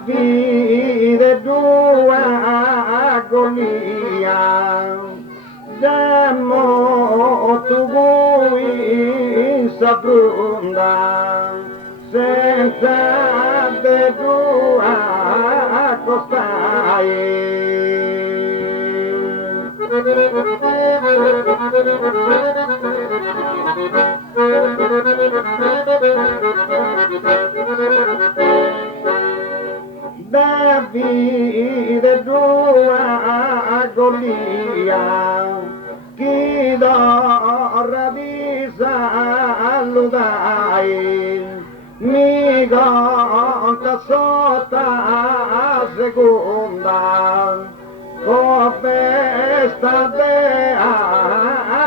Davide tua agonia, da morto voi s'affronta, senza de tua Davide tua Golia, chi d'ora di saludai, mi conta sotto a seconda, con festa de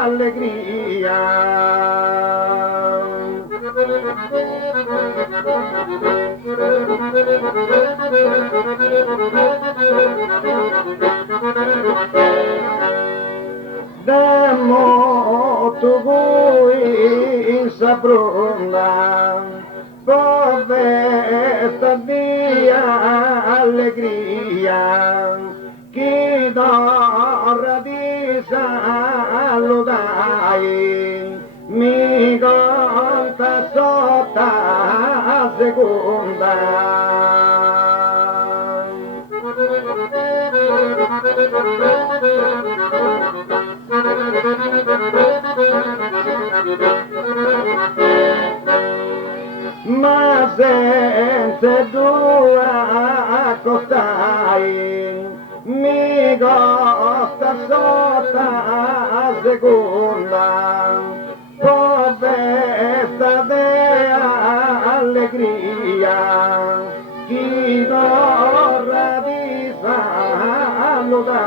allegria. Demo tu vui in saprunda, povesta via allegria, chi d'ora di saludai, mi conta sotto a seconda. Ma senza tua costai, mi costa sotto a seconda, povesta de allegria, chi d'ora di saludai.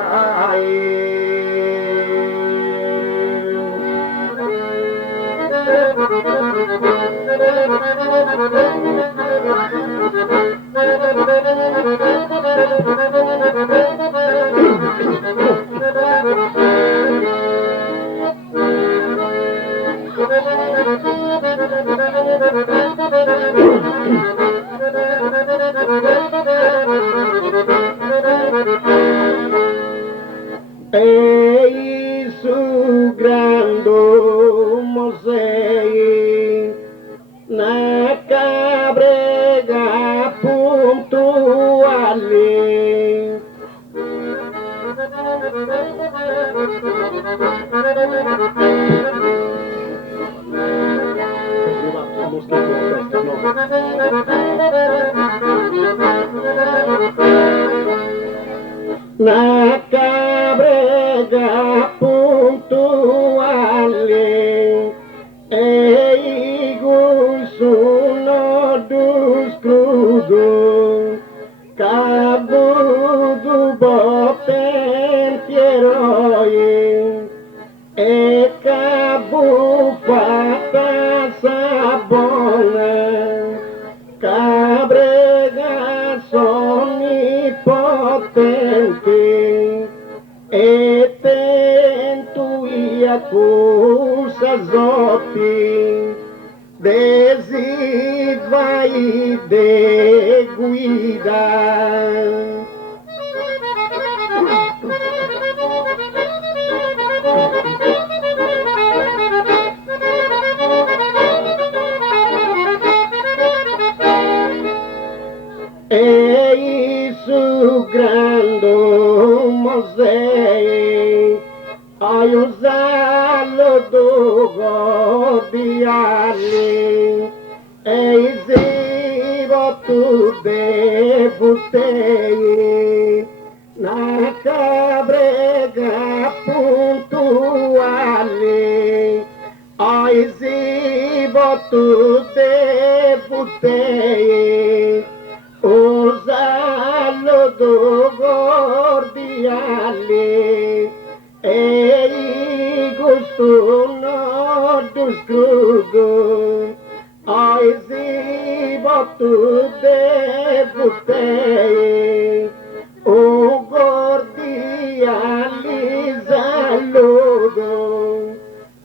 Ei su grando mosei na cabrega puntuali, na cabrega puntuali, e sono dos crudos, cabo do botentieroi, e cabo fata sabona, cabrega sonipotente, e tento ia cursa zotti, desi vai de guida. Ei su grando mosei, ai usalo do godiali, ei zivo tu debutei, na cabrega puntuali, ai zivo tu debutei, uno duscrugo, oisi botu de butei, o gordi alisaludo,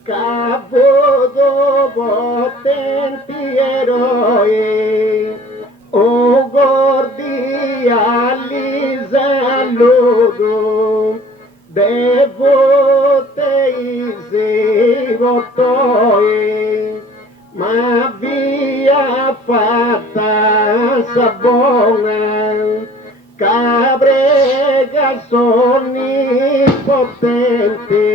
cabo do potenti eroi, o gordi alisaludo, devotei se votoi, ma via fatta sabona, cabrega sonni potenti,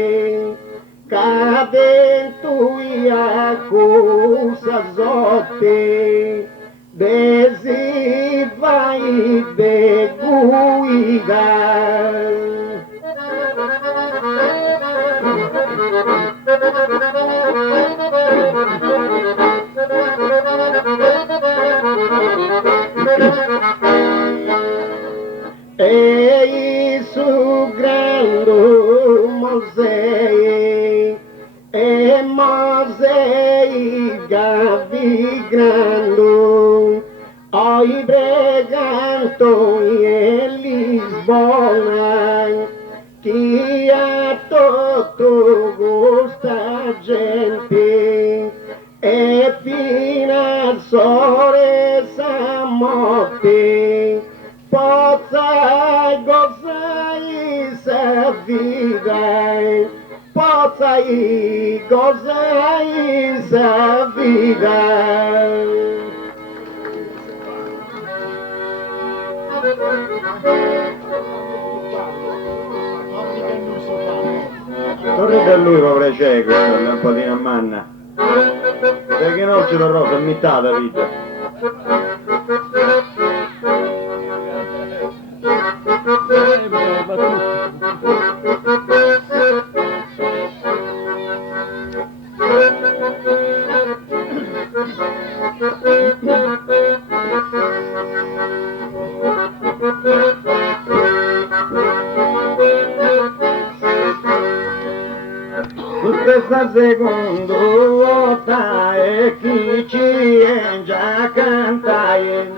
cadentu e accusa zotti, desi vai de guida. Ei su grande Mosei, e Mosei gavi grando, oi breganto e Lisbona, que a todo gusta gente, e fina sores a morte, possa gozar essa vida, possa gozar essa vida. Non ride a lui, povero cieco, un po' di manna. Perché non ci dovrò sommittata vita. Questa seconda volta e chi ci è già cantai,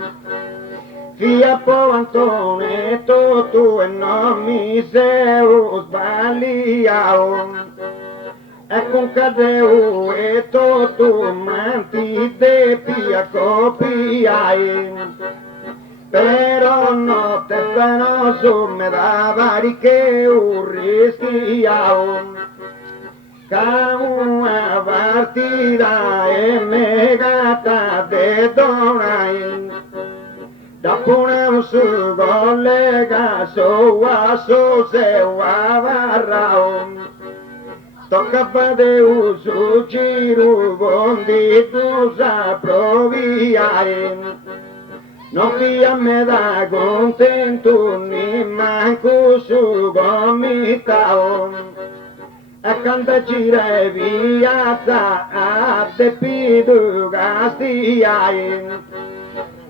fia po Antone tu e non mi sei sbagliato, e con cadeu e tu manti de pia copiai, però no te penoso me davari che urristiao, ca una partita e megata de donai, dopo un su collega so a so se a varrao, tocca fare un su giro con di tu sa proviare, non via me da contento ni manco su gomitao, e quando gira e via a de pidu castiai,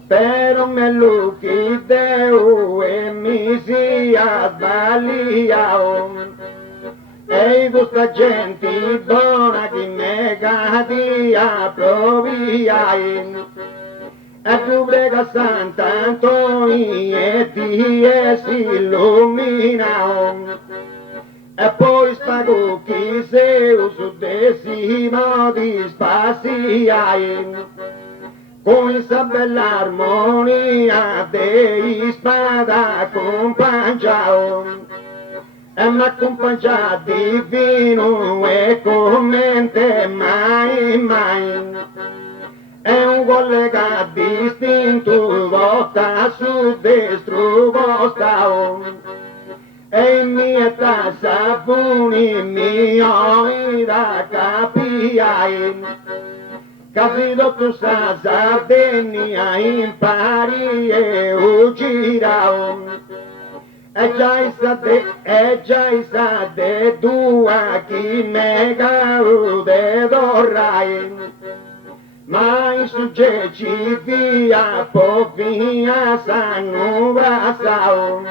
però me lo chiedevo e mi sia sbagliato, e questa gente buona che me cadia proviai, e tu prega Sant'Antonio e Dio si illuminao, e poi spago chi sei su decimo di spaziai, con questa bella armonia dei spada accompagnao, e m'accompagna divino e commente mai, è un collega distinto, vota su destro vostro, e mi età sapuni mio da capiai, capito tu sa Sardegna impari e ugirao, e già sa de dua chi me gaude dorrai, ma in suggeci via po via sanno brasao,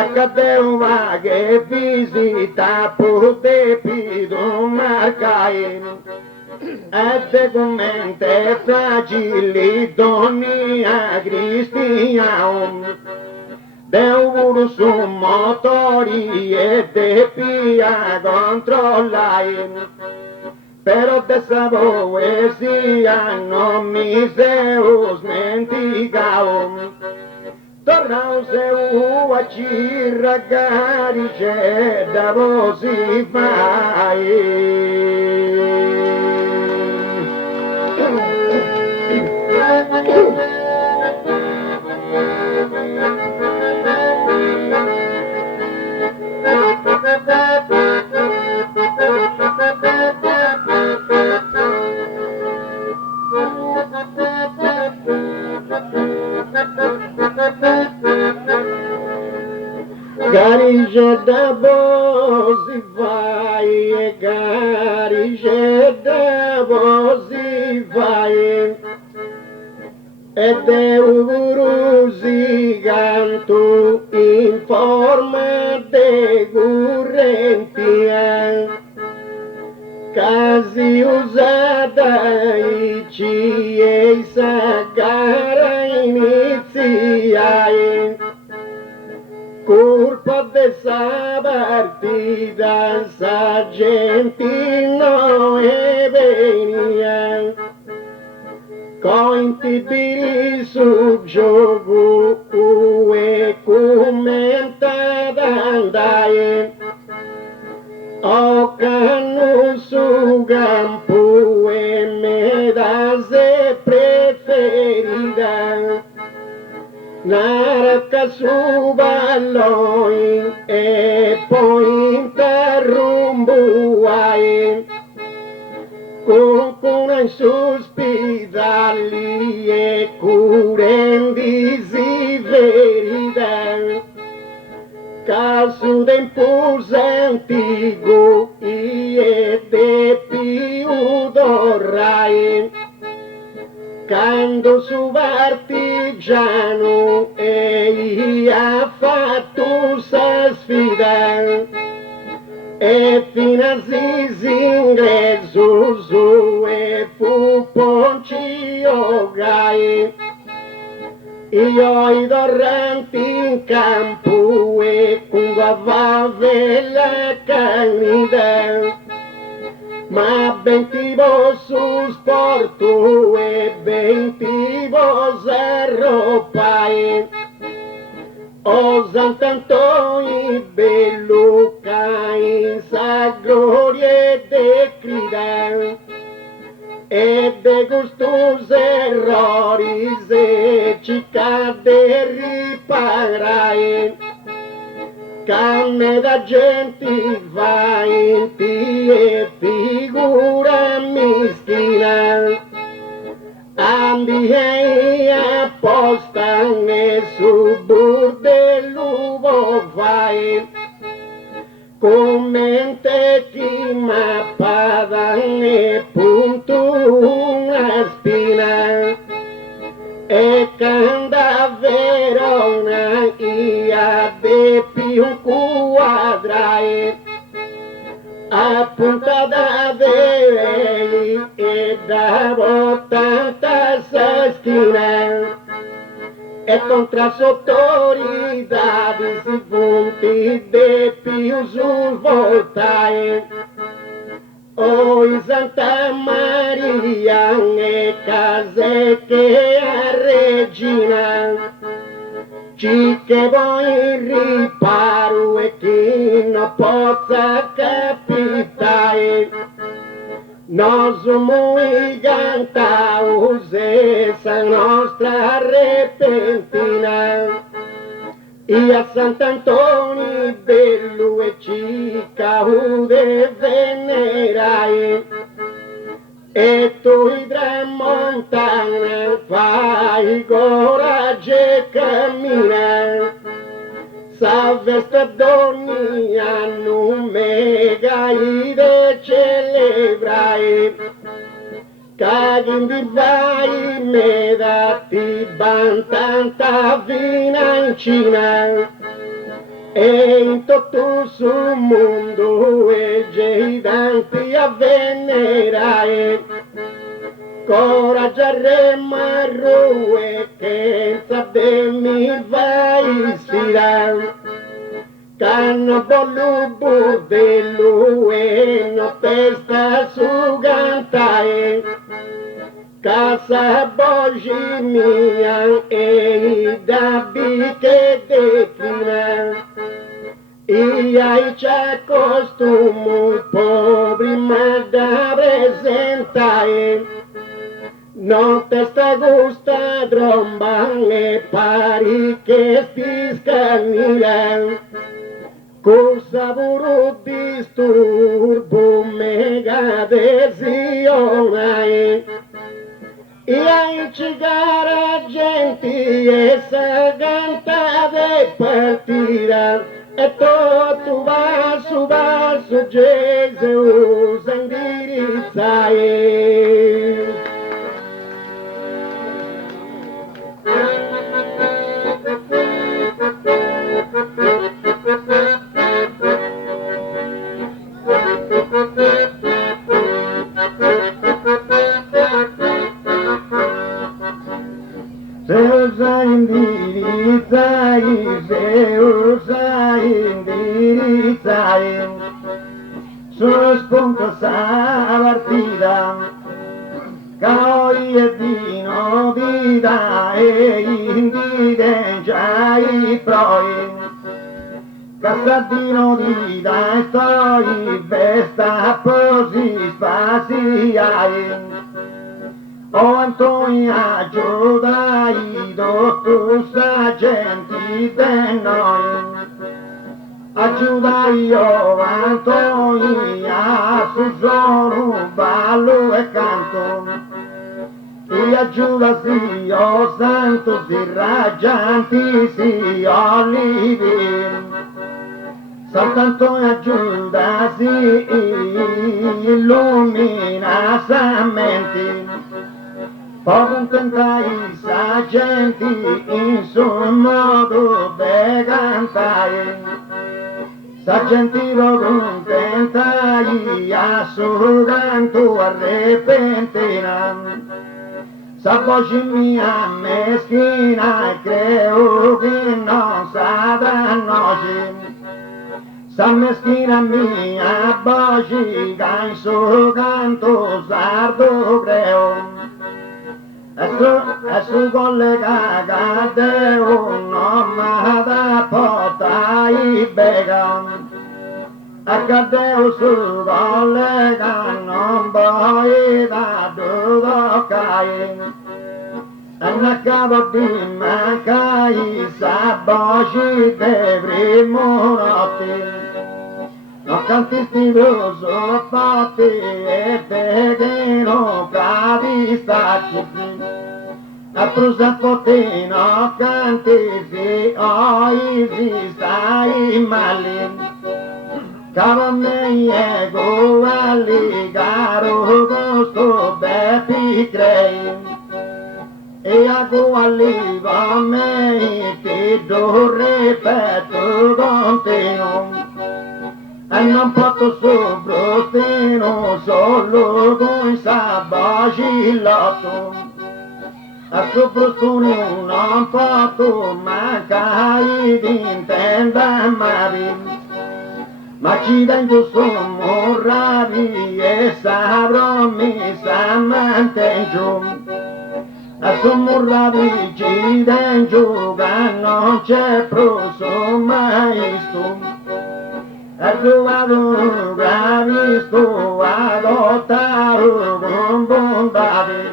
accadeu va che visita pote pido marcai e documente fragili doni a cristiano deu su motori e de pia controllai però dessa poesia non mi seus menticao tornau seu a cirragari c'è da vosi fai Garice da bosi vai e garice da bosi vai e deurusi canto in forma de currentia casi usata i e sa gara iniziai colpa dessa partita s'argentino e venia cointibili su gioco e commentata andai o canno su campo e me da se preferita narca su balloi e poi interrombuai con una sospitali e curendisi verità caso tempo antico e te più dorrai quando su partigiano e ha fatto sa sfida e fino a ingresso su e fu Poncio Gai io i dorranti in campo e con guavave la canida ma ben tipo su sporto e ben tipo serropai o Sant'Antonio bello in sa gloria de crida e de gustos errori se ci cade riparai canne da gente va in e figura mischina andi apposta e su bordello vai commente chi mappada e punto una spina e canda Verona ia de più quadrai a punta da vei e da tanta sestina e contra sottoridadi si punti de più sul voltai o in Santa Maria e case che a Regina ci che vuoi riparo e chi non possa capitare nos muy cantaus esa nostra repentina e a Sant'Antonio bello e cica de venerai e tu idra montana fai coraggio e cammina Salvesta d'ogni anno mega ide celebrai Cagindi vai me dati ban tanta vina in Cina e in tutto sul mondo e giganti a venerare coraggio remarro e che sabe mi vai sfidare canno bollu bordello e no testa su cantai casa bogi mia e dabbi che declina e ai c'è costume poveri ma da presentare non testa gusta dromba e pari che spiscanira cosa vuru disturbo mega desione e ai cigara genti e sa canta de partira e tu va su Gesù s'indirizzare. Se usa indirizzai, se usa indirizzai, sullo spunto sa partita, Caoi e Dino Vida e indidengiai proi, Cassadino Vida e stoi, vesta posi spasiai, o Antonio aiutai, tu sagenti de noi, aiutai o Antonio su sono ballo e canto, e aiuta sì o santo si raggianti sì olivi, Sant'Antonio aiuta sì illumina sammenti, poi contentai sagenti in suo modo de cantai, sagenti lo contentai a suo canto a repentina, sa voce mia meschina e creo che non sa da noi, sa meschina mia voce che in suo canto sardo creo, e su collega de un nome da porta i bega, e cadeu su collega non vuoi da dove cai, e ne cavo di mancai sa voci de primo notti, non cantisti roso fatti e peghino cadi stacchi, a prusa potino canti si oi stai mali, cavo me e guali caro gusto bepi crei, e a guali va me ti do ripeto continuo, e non posso sovrosteno solo con sabacillotto, a sovrostone non posso mancare di intenda mari, ma ci dentro sono ravi e saprò mi sa mantengo, a sono ravi ci dentro che non c'è prosso mai sto, e trovato gravisto adottato con bondade,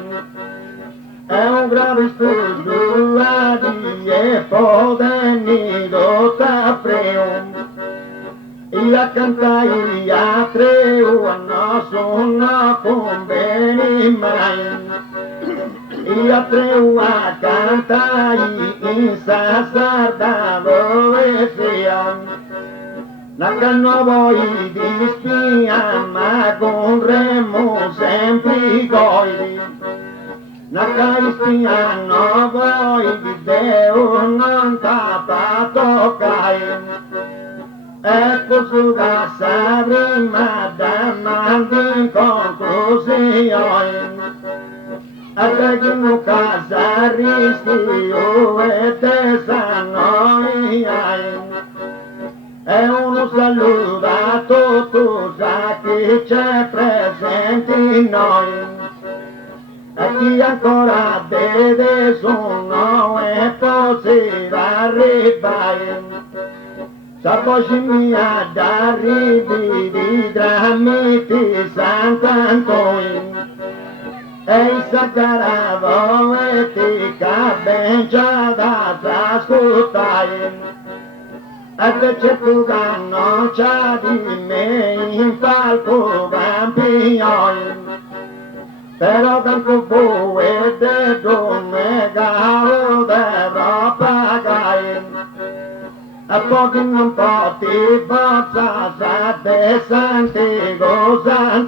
è un gravisto giurati e poteni dotta preo, io cantai a treo a no sono conveni mai, io treo a cantai in sassarda dove sia, la canno voi di spia ma con remo sempre coi, la canno spia no voi di Deo non t'ha toccai, ecco su casa prima davanti in conclusione, a te che non casa rischio e te sanno e uno saluta a tutti chi c'è presente in noi e chi ancora vede sono e poi arrivare sa voce mia d'arrivi di tramite Sant'Antonio e il Saccaravo e ti cabengia da ascoltare e te c'è tu che non c'è di me in palco campione però tanto voi de donne caro dovrò pagare a pochi non pochi forza sa te senti cosa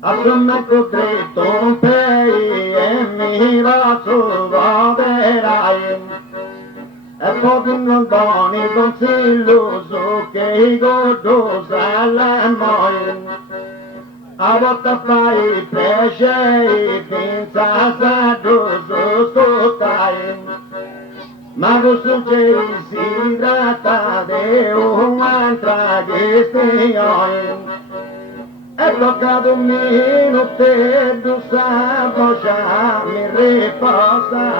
a me costretto un pei e mi va su goderai e pochi non doni consiglio su che i godos alla noi a volta fai pesce pensa sa doso scotai ma questo che si tratta di un'altra questione è toccato un minuto e tu sa voce mi riposai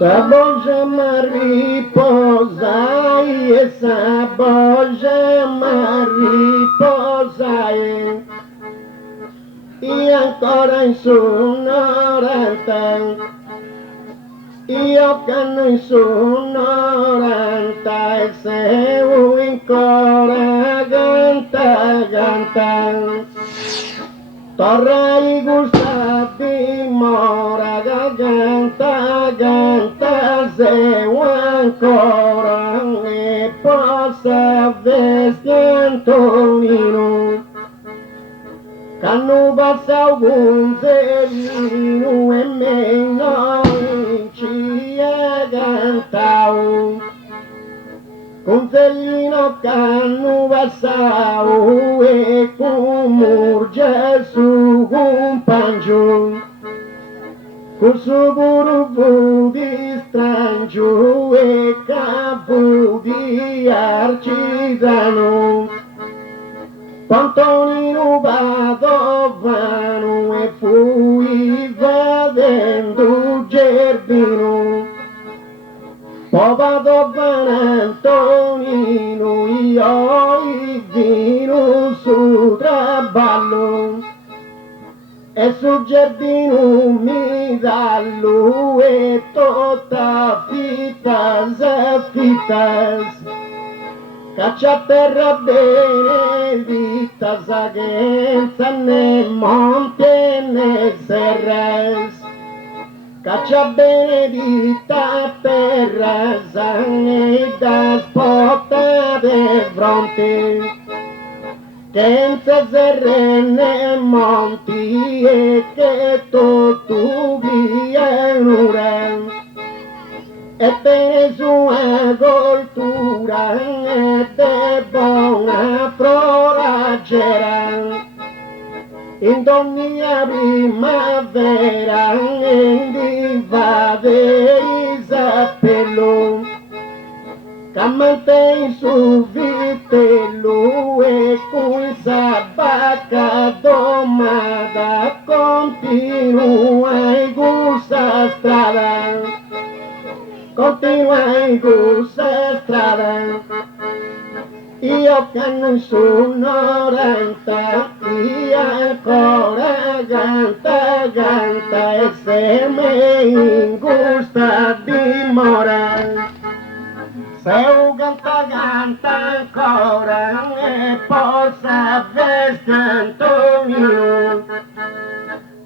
Saboja mariposai e saboja mariposai e ancora in sonoranta io canno in sonoranta e se ancora canta torrai gustati mora canta se ancora e possa vesti Antonino canno passa un zellino e meno ci è cantau con zellino canno passau e con murge su un pangio con suo burbu di strangio e capo di arcisano Antonino Padovano e fui vadendo giardino poi Padovano Antonino io vino su traballo e sul giardino mi dà lui e tutta fitas caccia a terra benedita sagenza né monte né serres caccia benedita terra sanita spotta de fronte senza serrene monti e che tu via l'ura e per sua cultura e de buona foraggiera in ogni primavera in invade Isappello Camante in su vitello e con sabacca domata continua in questa strada continua in questa strada io che non sono ranta io ancora canta e se me in questa dimora se un canta ancora e possa vesti Antonio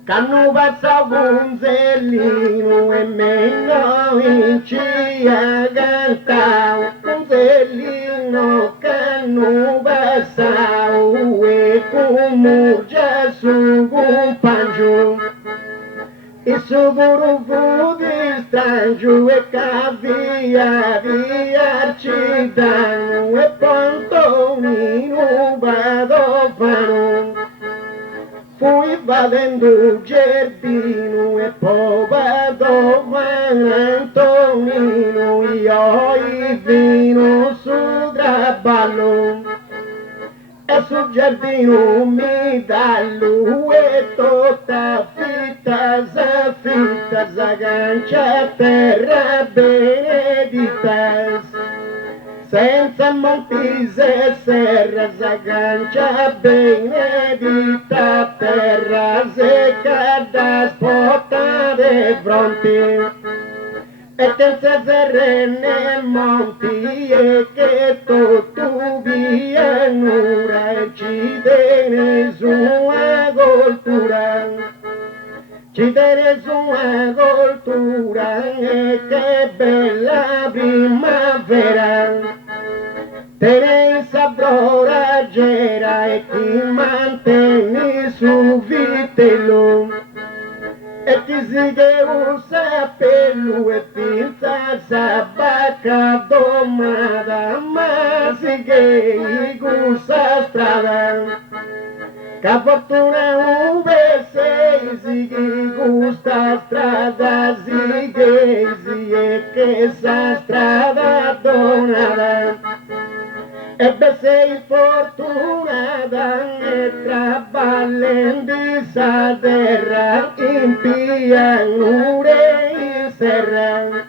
Canno passa Gonzellino e meno incia cantau Gonzellino canno passa e comurgia su compagno e su burufu di strangio e cavia di arcidano e pontonino vado fano fui vadendo giardino e poi vado Antonino io i vino su traballo e sul giardino mi dallo e tutta fitta zagancia terra benedita senza montise serra zagancia benedita terra secca da spotare fronte e senza serrene monti e che tutto via nura e ci tiene su agricoltura ci tiene su agricoltura e che bella primavera Tenéis sabrora gera e ti mantieni su vitelo e ti sigue usa pelu e finza sabacca domada ma sigue gusa strada ca fortuna uve sei sigue gusta strada sigue e che sa strada donada ebbe sei fortunata e traballando sa terra in pianure in serra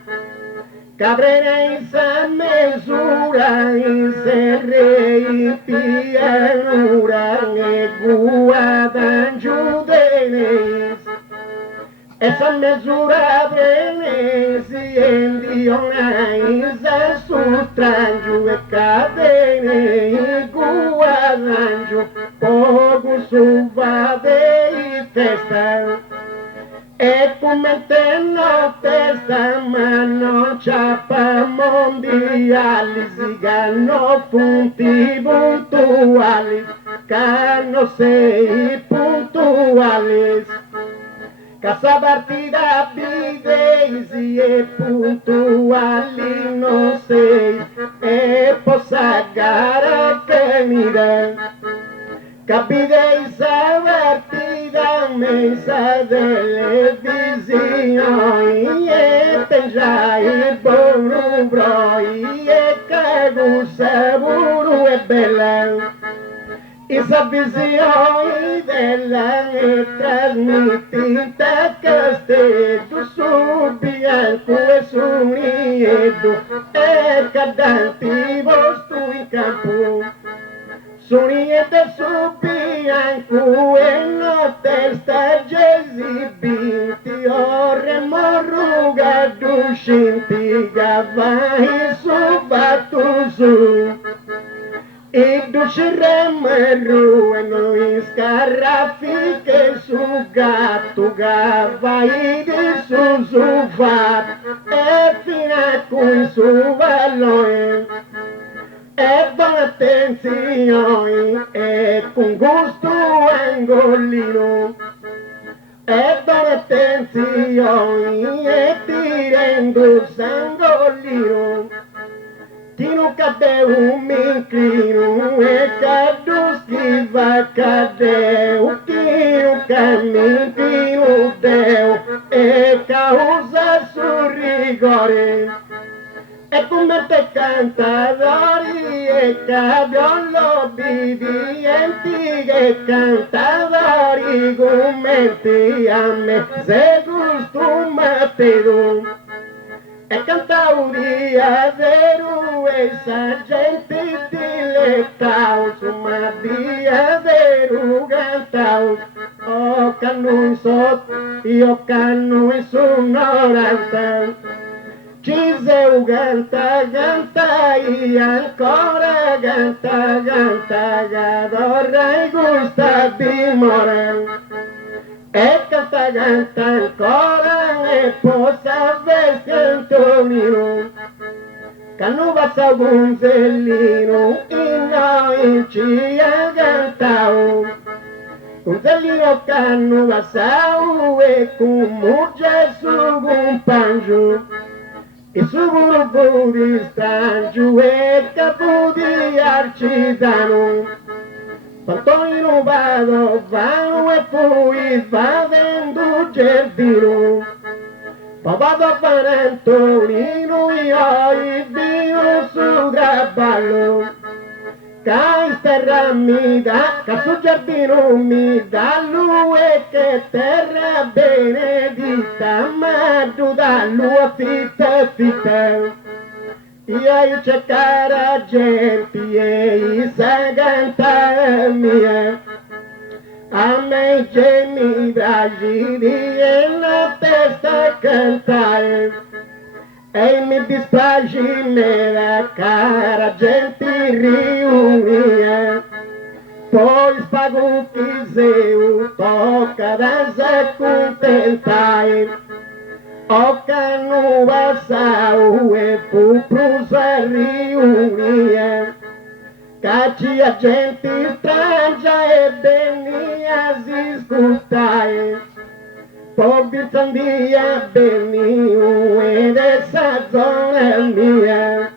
caprera in sa mesura in serre in pianura e guardan giù denis esa misura prenesi en Dionisa su trangiu e cadene e guardangiu poco su vade e festa e come te notte sta ma non ciappa mondiali si ganno punti puntuali canno sei puntuali Casa partita bidesi e puntuali non sei e possa gara finire capite sa partita messa delle visioni e te già il buon broi e cagusa buru e bella Esa visione della e trasmettita castello su bianco e su nieto e cadanti vostro in campo su nieto e su bianco e notte stagge esibiti ore morruga duscinti gavai su battu su e dusceremmo in scaraffi che su gatto gavai di su sofà e fino a cui su valore e buona attenzione e con gusto angolino e buona attenzione e ti rendo sangolino Ti non cade un mincrino e cadu schiva cadeu Ti non camminchino deu e causa sul rigore E come te cantadori e caviolo bibienti e cantadori commenti a me se gusto matero e cantauria vero e sa gente dilettau su ma dia vero cantau o cannu sot io cannu in sonoranza Ciseu canta e ancora canta gadorra e gusta di more e canta ancora e possa vestire Antonino, che non passa un zellino in noi ci ha cantato, un zellino che non passa e come Gesù compagno, e su gruppo di stangio e capo di arcitano, Antonino vano e poi va vendo giardino, papà da fare Antonino io il vino su traballo, che terra mi dà, che sul giardino mi dà lui che terra benedita, ma tu da lui fitta fitta. Io cercare gente e sa cantare mia, a me che mi brasili e la testa cantare, e mi dispiace me la cara gente riunia, poi spago chi se tocca da se contentare. O che non passau e fu prusa riunia, che c'è gente strangia e venia si scustai, poi bizzandia veniu ed essa zona mia,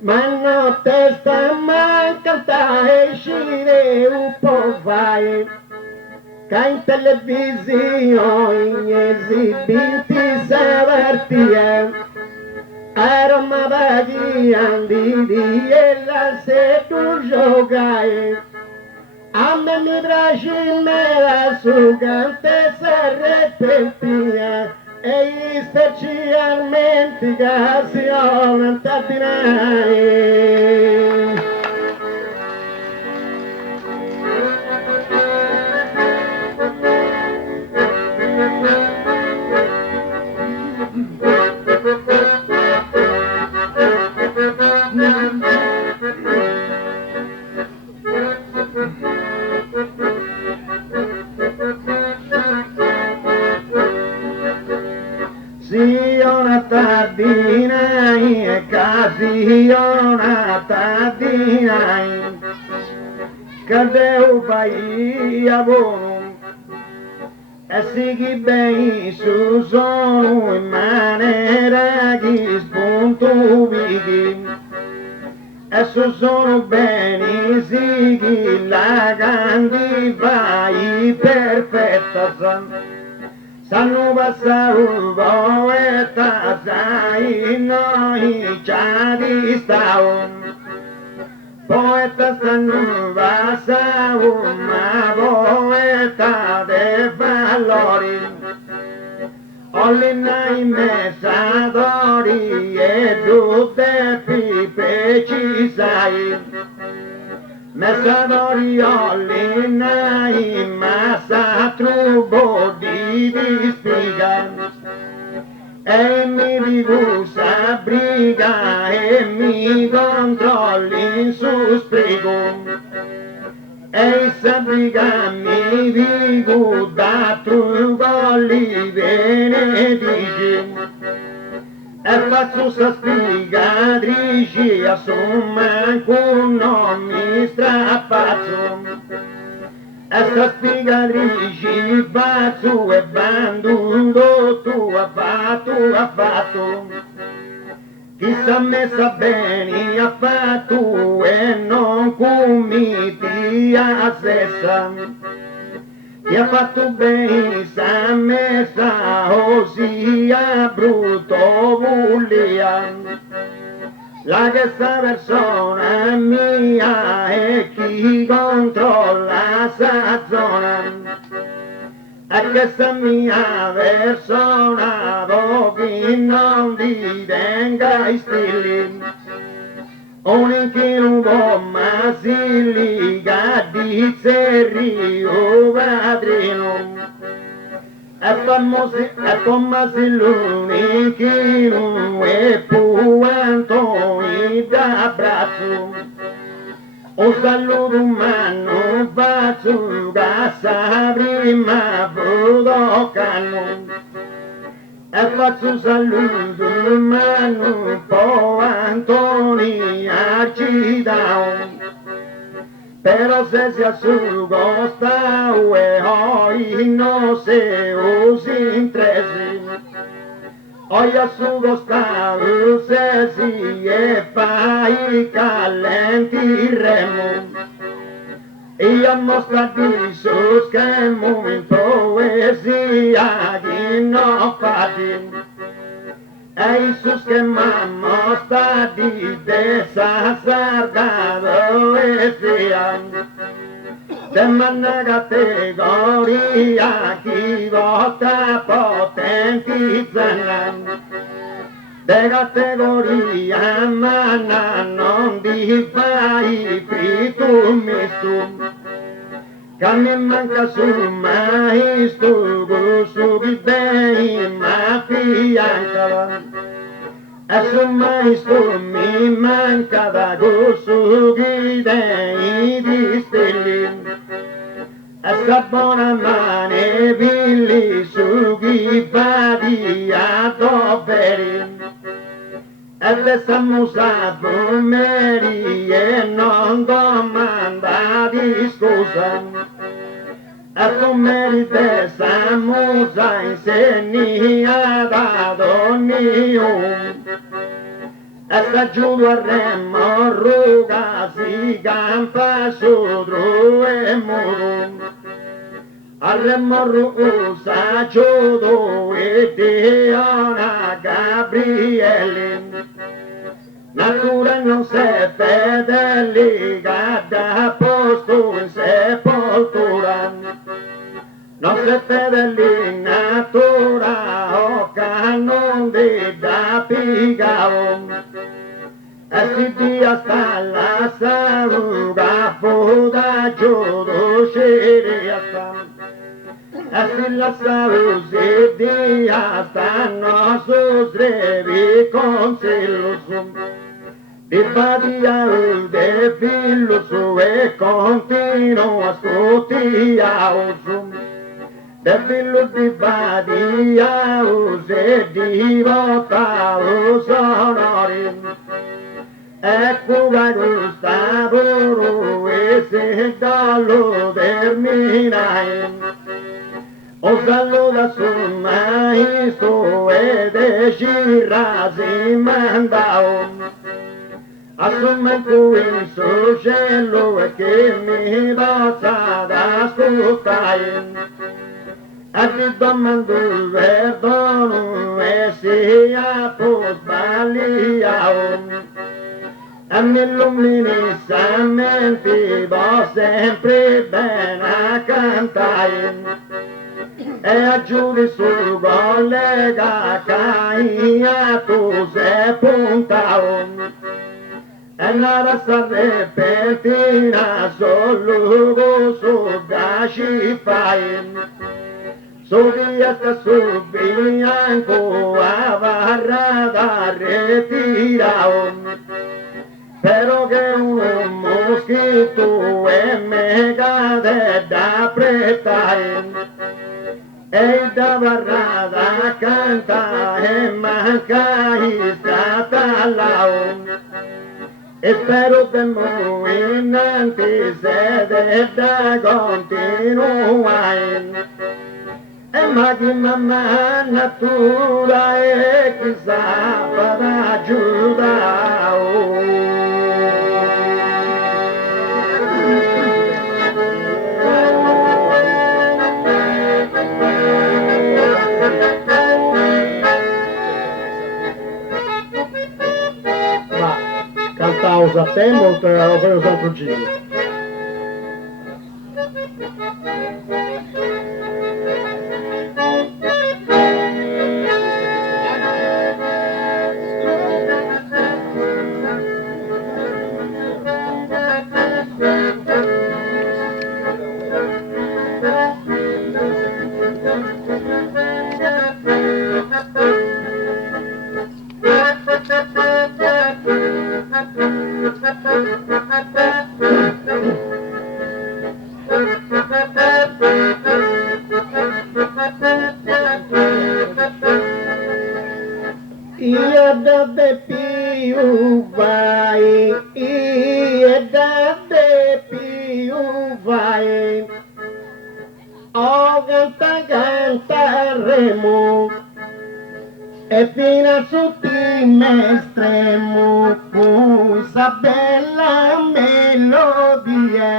ma notte sta mancata e scire un po' vai, che in televisione esibiti s'avvertia, a Roma vadian di e la se tu giogai, a me mi piace me la sugante s'arrepentia, e specialmente che si orientatinae. Una tardina e casi una tardina che devo fare a buono e sighi bene su sono in maniera che spunto vighi e su sono bene sighi la grandi vai perfetta sanno passare poeta sai noi già di stavo poeta sanno passare ma poeta de valori Ollina in messatori e tutte pipe ci sai Messadori ollina in massa trubo di spiga e mi rivusa briga e mi controlli in su sprigo e sa briga mi vigu da trubo li benedici e faccio sta spiegatrice a somma con non mi strappazzo e sta spiegatrice faccio e bandundo tu ha fatto chi s'ha messa bene ha fatto e non comiti a stessa chi ha fatto bene s'ha messa ossia brutto bullia la che sta persona mia e chi controlla sa zona e che sta mia persona pochi non divenga stilli un inchino bomma si liga di Rio padrino è come se l'unichino e puanto da braccio un saluto umano faccio da sa prima vodocano e faccio saluto ma non può Antonia ci dà però se si asciuga sta e oi no se usi in tresi oi asciugo sta se si e fai calenti remo e a mostra di sus che in poesia che no fatti e sus che mamma sta di desa sargado e sia sembra una categoria chi vota potentizzano de categoria manna non di fai tu mistu che mi manca su mai stu gusto che dei ma fianca e su mai stu mi manca da gusto che dei di stili e sta buona mane villi su chi va di a doveri e te usato meri e non domanda di scusa e tu merite samusa insegni ad ogni e sta giù a remo ruga si campa su dru e muru Arremorru usa giudo e Diana Gabriele natura non se fedeli da posto in sepoltura non se fedeli natura o canon di da pigao e si dia sta la saluga fuda giudo sciria sta e la salusi dia stanno su srevi consillo su di badia de fillo su e continua scutia su de fillo di badia e di vota sonori e cura Gustavo e se dallo terminai o saluda su maestro e de girasi mandao a su manco in su cielo e che mi basta da ascoltare a ti domando il perdono e sia po sbagliato a mi illumini samenti va sempre bene a cantare e aggiungi sul collega caia tu sei puntao e nada sta repentina solo su da ci fai su via sta su bianco a barra da retirao però che un moschito è mega da apretare e da barrada canta e manca è stata lao e spero che noi innanti sede da continuare e ma chi mamma natura e chissà per aiutare Cantausa a te, oltre a quello Santo Gino. de più vai, e de più vai, oh cantaremo, e fino a tutti estremo, questa bella melodia,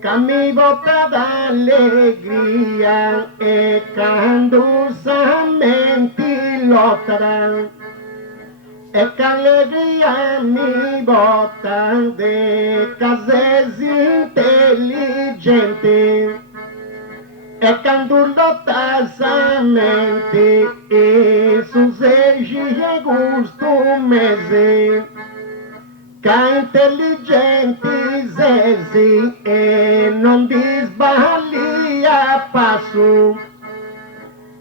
che mi porta d'allegria e candosamente lotta, e che allegria mi porta de case intelligenti, e quando lotta mente e su seji e gusto mese, che intelligenti zesi e non disbagli a passo,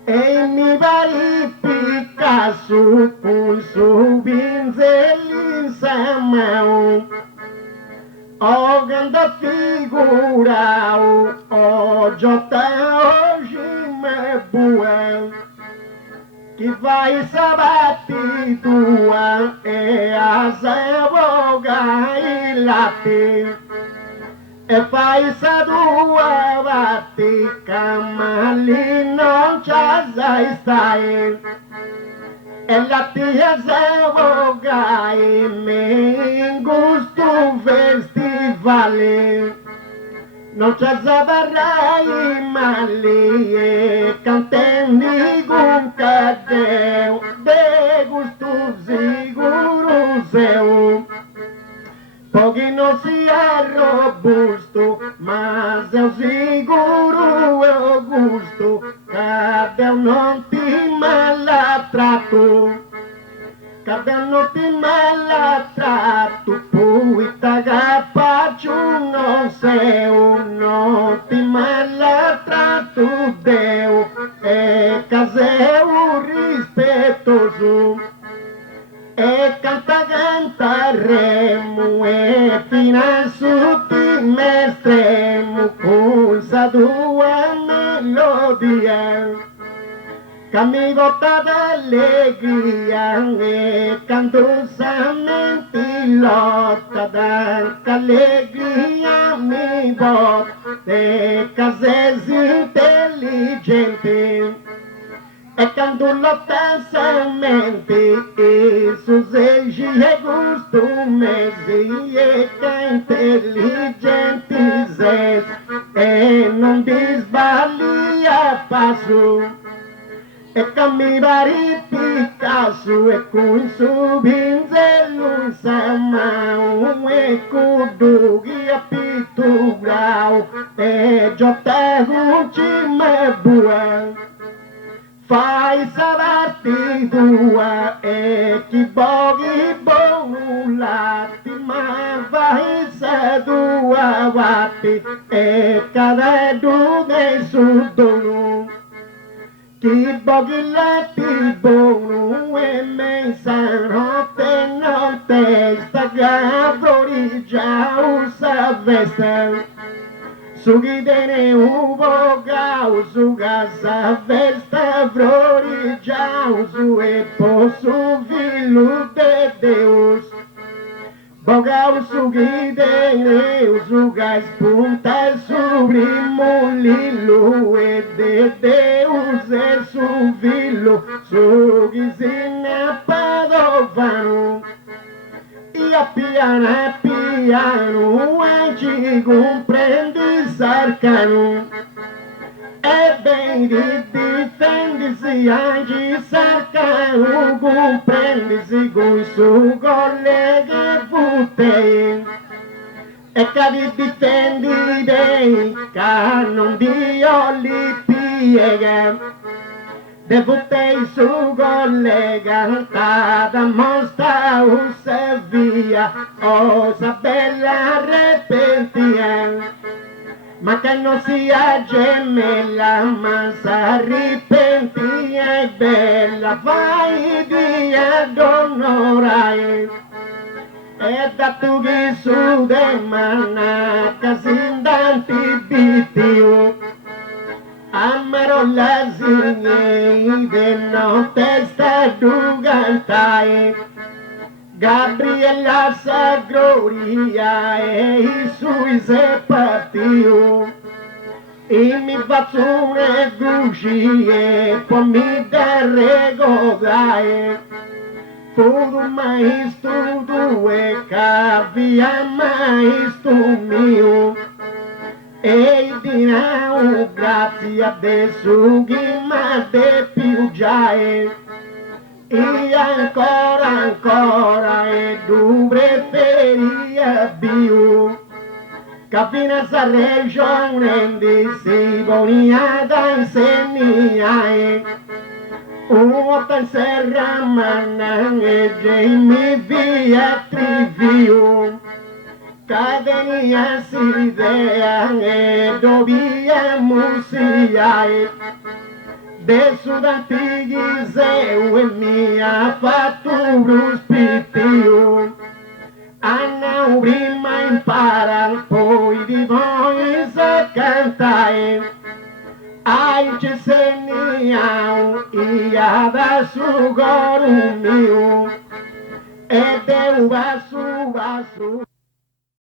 e mi vari Picasso con su pinzelli insieme, oh grande figura, oh giota oggi me bue, che fai sabati tua e a savoga il latte, e fai sa tua vatti camali non c'è sai stai, e la tia savoga e me in gusto festivale, non c'è sabarai mali e cantendi con cadeo, de gusto sicuro seu, pochi non sia robusto, ma sei sicuro e gusto, cadeo non ti maltratto, cadeo non ti maltratto, poi t'agapaccio non sei, non ti maltratto Deo, e caseo rispettoso, e cantaremo e fino a tutti mestremo con sa tua melodia, che mi porta d'allegria e cantosamente lotta, d'allegria mi porta e case intelligenti, e quando lotta mente e su seji e gusto mesi e che intelligenti zes e non disbagli a passo, e che mi vari Picasso e con su pinzello insieme, e con dughi a pitturao e giocare un cime bue, fai saperti tua e chi pochi bonulati, ma fai se tua vatti e cade due su dono, chi pochi lati bonu e me sanotte notte sta gavori già usa veste, su chi tene un vocao, su casa festa flori già su e posso figlio de Deus, vocao su chi tene su che spunta su primo lillo e de Deus e su figlio, su chi si ne padovano, e piano e ci comprendi sarcano, e bem difendi-se anche sarcano, comprendi-se com i suoi colleghi futei, e che vi difendi dei che non Dio li piega, de futei su collega, cada mostra usa via, osa bella repentia, ma che non sia gemella, ma s'arripentia e bella, vai via d'onorai, e da tu che su de manna, che sindanti bitio, amaro la signe de notte sta duga cantare Gabriela sa gloria e i suoi se partiu e mi faccio una guccie poi mi derregodai tudo mais tudo é cavia mais tu mio e di now grazie adesso che ma te più già e ancora e tu preferia più Capina sa regione di si boniata insegna Uota serra manange mi via trivio Cadenia si idea e dobia musia Desu da figli zeu e mia fatto bruspitio Anna prima impara poi di voi sa cantare Ai ci segniamo ia da su goru mio E deu vasu